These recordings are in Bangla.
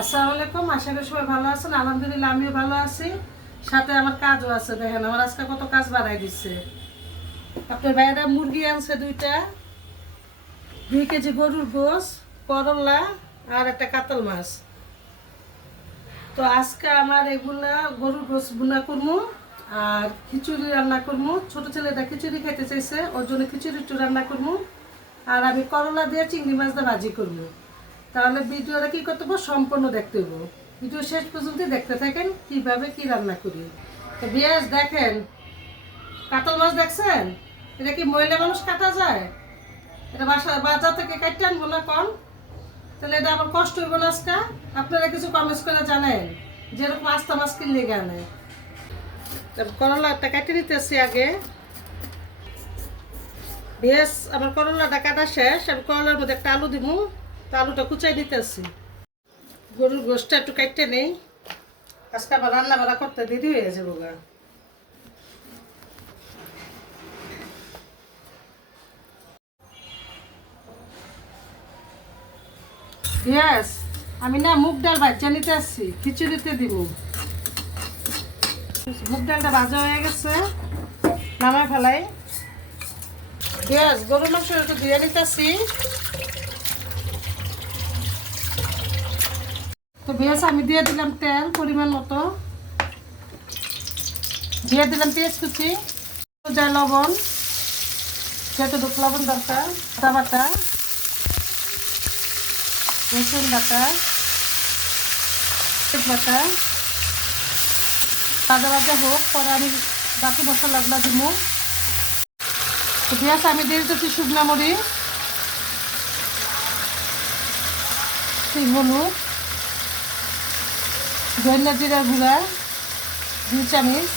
আসসালামু আলাইকুম। আশা করি সবাই ভালো আছেন। আলহামদুলিল্লাহ আমিও ভালো আছি। সাথে আমার কাজও আছে। দেখেন আমার আজকে কত কাজ বাড়াই দিচ্ছে। আপনার ভাইয়েরা মুরগি আনছে 2 কেজি গরুর গোস, করলা আর একটা কাতল মাছ। তো আজকে আমার এগুলা গরুর গোস ভুনা করবো আর খিচুড়ি রান্না করবো। ছোট ছেলেটা খিচুড়ি খেতে চাইছে, ওর জন্য খিচুড়ি একটু রান্না করবো। আর আমি করলা দিয়ে চিংড়ি মাছ দিয়ে ভাজি করবো। তাহলে ভিডিওটা কি করতে হবে সম্পূর্ণ দেখতে হবে। ভিডিও শেষ পর্যন্ত দেখতে থাকেন কিভাবে কি রান্না করি। তো বিয়াস দেখেন, কাতল মাছ দেখছেন? এটা কি মহিলা মানুষ কাটা যায়? এটা বাজার থেকে কাটতে আনবো না কম? তাহলে এটা আমার কষ্ট হইব না আজকে। আপনারা কিছু কমেন্টস করে জানেন যেরকম আস্তা মাছ কিনলে গেলে। করলাটা কাটে নিতেছি আগে। বিয়াস আমার করলাটা কাটা শেষ। আমি করলার মধ্যে একটা আলু দিব, তো আলুটা কুচাই নিতেছি। গরুর গোশটা একটু কাটতে নেই, আজকে আবার রান্না বান্না করতে দেরি হয়ে যাবো গা। ইয়েস, আমি না মুগ ডাল ভাজা নিতে আসছি, খিচুড়িতে দিব। মুগ ডালটা ভাজা হয়ে গেছে, নামায় ফেলাই। ইয়েস, গরুর মাংস একটু ধুয়ে নিতেছি। তো বেশ আমি দিয়ে দিলাম তেল পরিমাণ মতো, দিয়ে দিলাম পেঁয়াজ কুচি, যা লবণ, যতটুকু লবণ দরকার, আদা বাটা, রসুন বাটা, বাটা, আদা বাটা হোক, পরে আমি বাকি মশলাগুলো দিব। তো পেঁয়াজ আমি দিয়ে দিচ্ছি শুকনো মরিচ, হলুদ, ধনিয়া জিরা গুঁড়া 2 চামচ,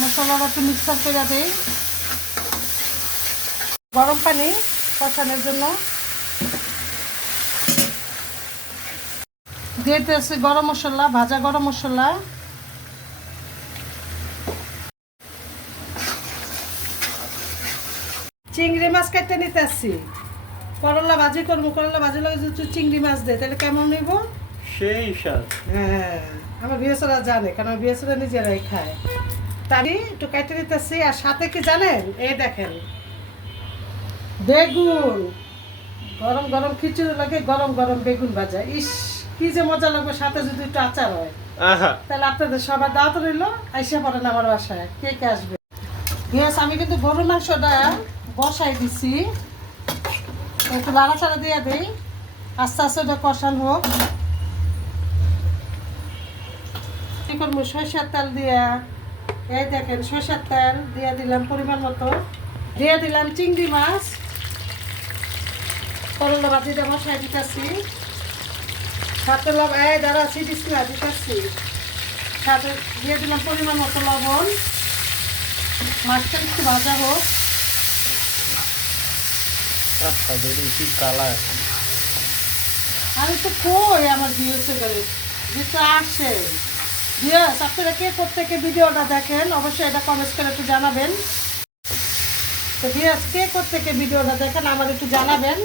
মশলাটা একটু মিক্সার করে দিই। গরম পানি কষানোর জন্য দিয়ে দিতেছি গরম মশলা, ভাজা গরম মশলা। চিংড়ি মাছ কাটতে নিতে আসছি, করলা ভাজি করবো। করলা ভাজি লাগে যদি চিংড়ি মাছ দেয় তাহলে কেমন নিব? সেই স্বাদ। হ্যাঁ, আমার বিয়েসরা জানে, কারণ বিয়েসরা নিজেরাই খায়। তাই একটু কাটতে নিতেছি। আর সাথে কি জানেন, এই দেখেন বেগুন, গরম গরম খিচুড়ি লাগে, গরম গরম বেগুন ভাজা। ইস, কি যে মজা লাগবে, সাথে যদি একটু আচার হয়। আহা, তাহলে আপনাদের সবার দাওয়াত রইল, আইসা পড়েন আমার বাসায়, কে কে আসবে। ইয়েস, আমি কিন্তু গরুর মাংসটা বসাই দিছি, একটু লাড়াচাড়া দিয়ে দিই, আস্তে আস্তে ওটা কষান হোক। কি করবো, সরষের তেল দিয়া, এই দেখেন সরষের তেল দিয়ে দিলাম পরিমাণ মতো, দিয়ে দিলাম চিংড়ি মাছ, করলা ভাজিটা বসাই দিতেছি। সাথে এই দাঁড়া সিটিস না দিতেছি, সাথে দিয়ে দিলাম পরিমাণ মতো লবণ। মাছটা একটু ভাজা হোক। আহা, দেখুন কি কালার। আমি তো কই আমার ভিউসে করে যেটা আসে। ভিউস, আপনারা কে প্রত্যেকে ভিডিওটা দেখেন অবশ্যই এটা কমেন্টস করে একটু জানাবেন। তো ভিউস, কে প্রত্যেকে ভিডিওটা দেখেন আমার একটু জানাবেন,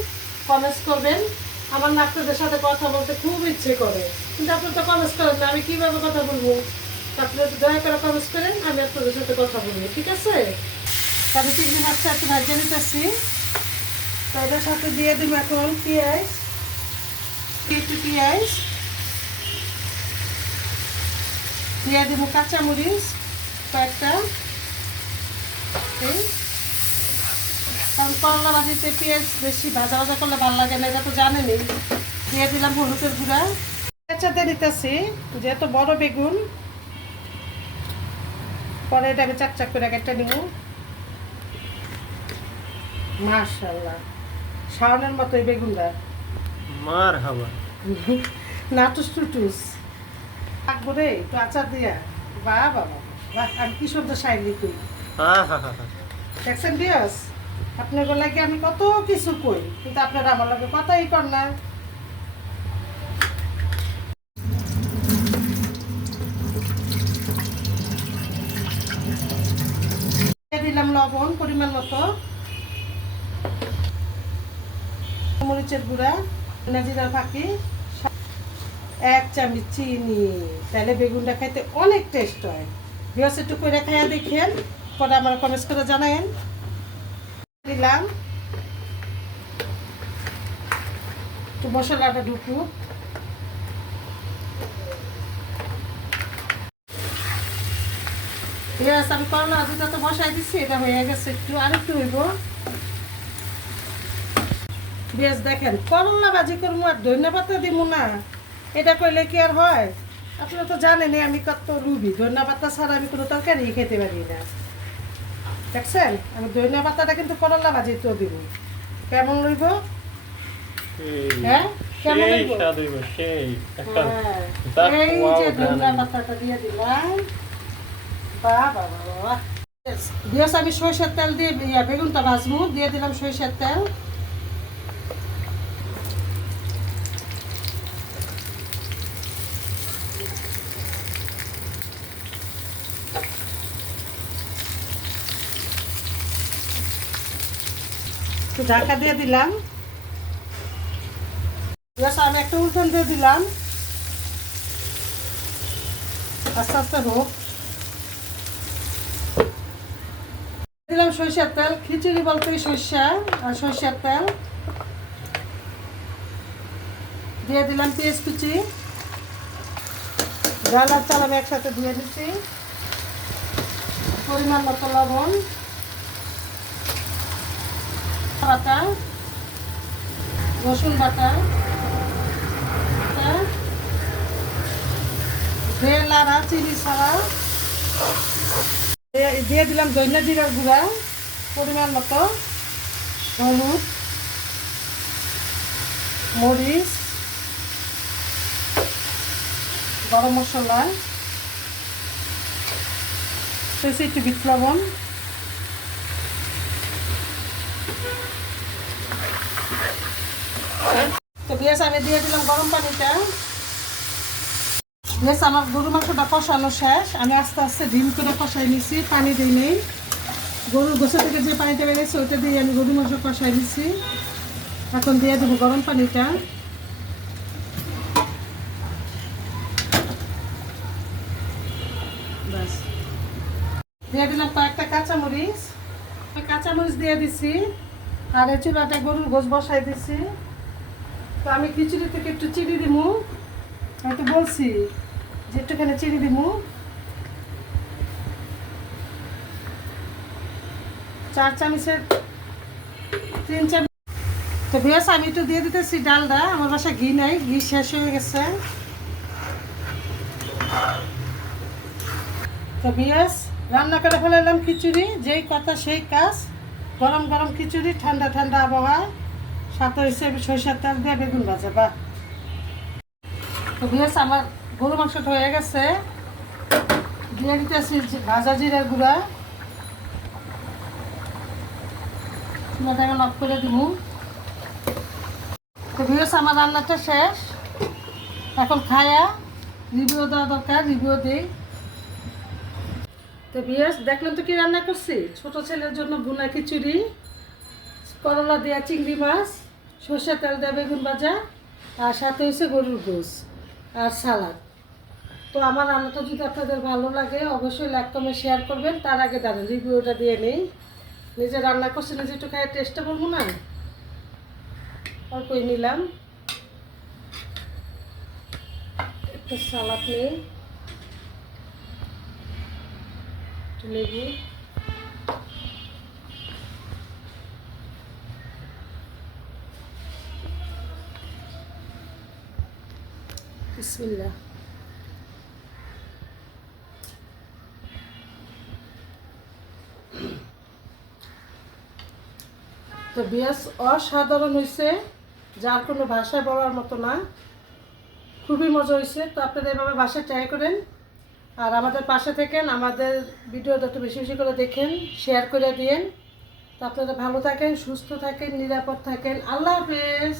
কমেন্টস করবেন। আমার না আপনাদের সাথে কথা বলতে খুব ইচ্ছে করে, কিন্তু আপনারা তো কমেন্টস করেন না, আমি কীভাবে কথা বলবো? আপনারা একটু দয়া করে কমেন্টস করেন, আমি আপনাদের সাথে কথা বলবো, ঠিক আছে? তবে চিংড়ি মাছটা একটু ভাজিয়ে নিতেছি। তো এটার সাথে দিয়ে দিব এখন পেঁয়াজ, একটু পেঁয়াজ দিয়ে দেবো, কাঁচামরিচ কয়েকটা। কারণ করলা ভাজিতে পেঁয়াজ বেশি ভাজা ভাজা করলে ভালো লাগে না, এটা তো জানেনই। দিয়ে দিলাম হলুদের গুঁড়া, কেঁচাতে দিতেছি যেহেতু বড় বেগুন, পরে এটা আমি চাক করে কেটে নিব। মাশাআল্লাহ, শাওনের মতোই বেগুনটা, মার হাবা। নাটুস টুটুস থাকবো রে একটু আচার দিয়া। বাহ বাবা বাহ, আমি কি সুন্দর শাইলি কই। আহা, দেখছেন বিয়াস, আপনার লাগে আমি কত কিছু কই, কিন্তু আপনারা আমার লগে কথাই কর না। দিয়ে দিলাম লবণ পরিমাণ মতো, মরিচের গুঁড়া, জিরার ফাঁকি, 1 চামচ চিনি, তাহলে বেগুনটা খাইতে অনেক টেস্ট হয়। বিয়স একটু করে খাইয়া দেখেন, পরে আমার কমেন্টস করে জানায়েন। দিলাম একটু মশলাটা ঢুকুক। বিয়স আমি করলা ভাজিটা তো বসাই দিচ্ছি, এটা হয়ে গেছে, একটু আর একটু হইব। বিয়স দেখেন, করলা ভাজি করবো আর ধনিয়া পাতা দিব না, এটা কইলে কি আর হয়? আপনারা তো জানেনই আমি কত রুবি, ধনিয়া পাতা ছাড়া আমি কোনো তরকারি খেতে পারি না। দেখছেন, আমি ধনিয়া পাতাটা কিন্তু করলা ভাজিতেও দিব। কেমন লইব? হ্যাঁ, কেমন সেই লইব? স্বাদ হইব, সেই একটা হ্যাঁ, দাঁত এই ওয়াও যে ধনিয়া গান। পাতাটা দিয়ে দিলাম। বাহ বাহ বাহ বাহ। বিয়স আমি সরিষার তেল দিয়ে বেগুনটা ভাজবো, দিয়ে দিলাম সরিষার তেল। একটু ঢাকা দিয়ে দিলাম। বিয়স আমি একটা উল্টন দিয়ে দিলাম, আস্তে আস্তে হোক। দিলাম সরিষার তেল, খিচুড়ি বলতে সরষা আর সরিষার তেল। দিয়ে দিলাম পেঁয়াজ কুচি, ডাল আর চাল আমি একসাথে দিয়ে দিচ্ছি। পরিমাণ মতো লবণ, বাটা, রসুন বাটা, বেল আর চিনি ছাড়া। দিয়ে দিলাম ধনিয়া জিরার গুঁড়া, পরিমাণ মতো হলুদ, মরিচ, গরম মশলা, একটু বিট লবণ। তো গ্যাস আমি দিয়ে দিলাম গরম পানিটা। গ্যাস আমার গরু মাংসটা কষানো শেষ, আমি আস্তে আস্তে ডিম করে কষাই নিছি, পানি দিই নেই। গরুর গোসা থেকে যে পানিটা বেরিয়েছে ওইটা দিয়ে আমি গরু মাংস কষাই নিছি। এখন দিয়ে দেবো গরম পানিটা। ব্যাস, দিয়ে দিলাম কয়েকটা কাঁচামরিচ, কাঁচামরিচ দিয়ে দিছি। আর এই চুলাটা গরুর গোস বসাই দিছি। তো আমি খিচুড়ি থেকে একটু চিনি দিমু, আমি তো বলছি যে একটুখানি চিনি দিমু, 4 চামচের 3 চামচ। তো বিয়াস আমি একটু দিয়ে দিতেছি ডালটা, আমার বাসায় ঘি নাই, ঘি শেষ হয়ে গেছে। তো বিয়াস রান্না করে ফেলাইলাম খিচুড়ি, যেই কথা সেই কাজ। গরম গরম খিচুড়ি, ঠান্ডা ঠান্ডা আবহাওয়া, সাথে হিসেবে সরিষার তেল দিয়ে বেগুন ভাজা। বা তো বিয়াস আমার গরু মাংসটা হয়ে গেছে, দিয়ে দিতেছি ভাজা জিরার গুঁড়া। চুলাটা আমি অফ করে দিব। তো বিয়াস আমার রান্নাটা শেষ, এখন খায়া রিভিউ দেওয়া দরকার, রিভিউ দিই। তো বিয়াস দেখলেন তো কি রান্না করছি, ছোট ছেলের জন্য ভুনা খিচুড়ি, করলা দেওয়া চিংড়ি মাছ, সরষের তেল দেওয়া বেগুন ভাজা, আর সাথে হচ্ছে গরুর গোস আর সালাদ। তো আমার রান্নাটা যদি আপনাদের ভালো লাগে অবশ্যই লাইক কমেন্ট শেয়ার করবেন। তার আগে দাঁড়ান রিভিউটা দিয়ে নেই। নিজে রান্না করছি, নিজে একটু খাই টেস্টটা বলবো না, অল্পই নিলাম। একটু সালাদ নেই, একটু লেবু, বিসমিল্লাহ। তো বেশ অসাধারণ হয়েছে, যার কোনো ভাষায় বলার মতো না, খুবই মজা হয়েছে। তো আপনারা এভাবে বাসায় ট্রাই করেন, আর আমাদের পাশে থাকেন, আমাদের ভিডিওটা একটু বেশি বেশি করে দেখেন, শেয়ার করে দিয়েন। তো আপনারা ভালো থাকেন, সুস্থ থাকেন, নিরাপদ থাকেন। আল্লাহ হাফেজ।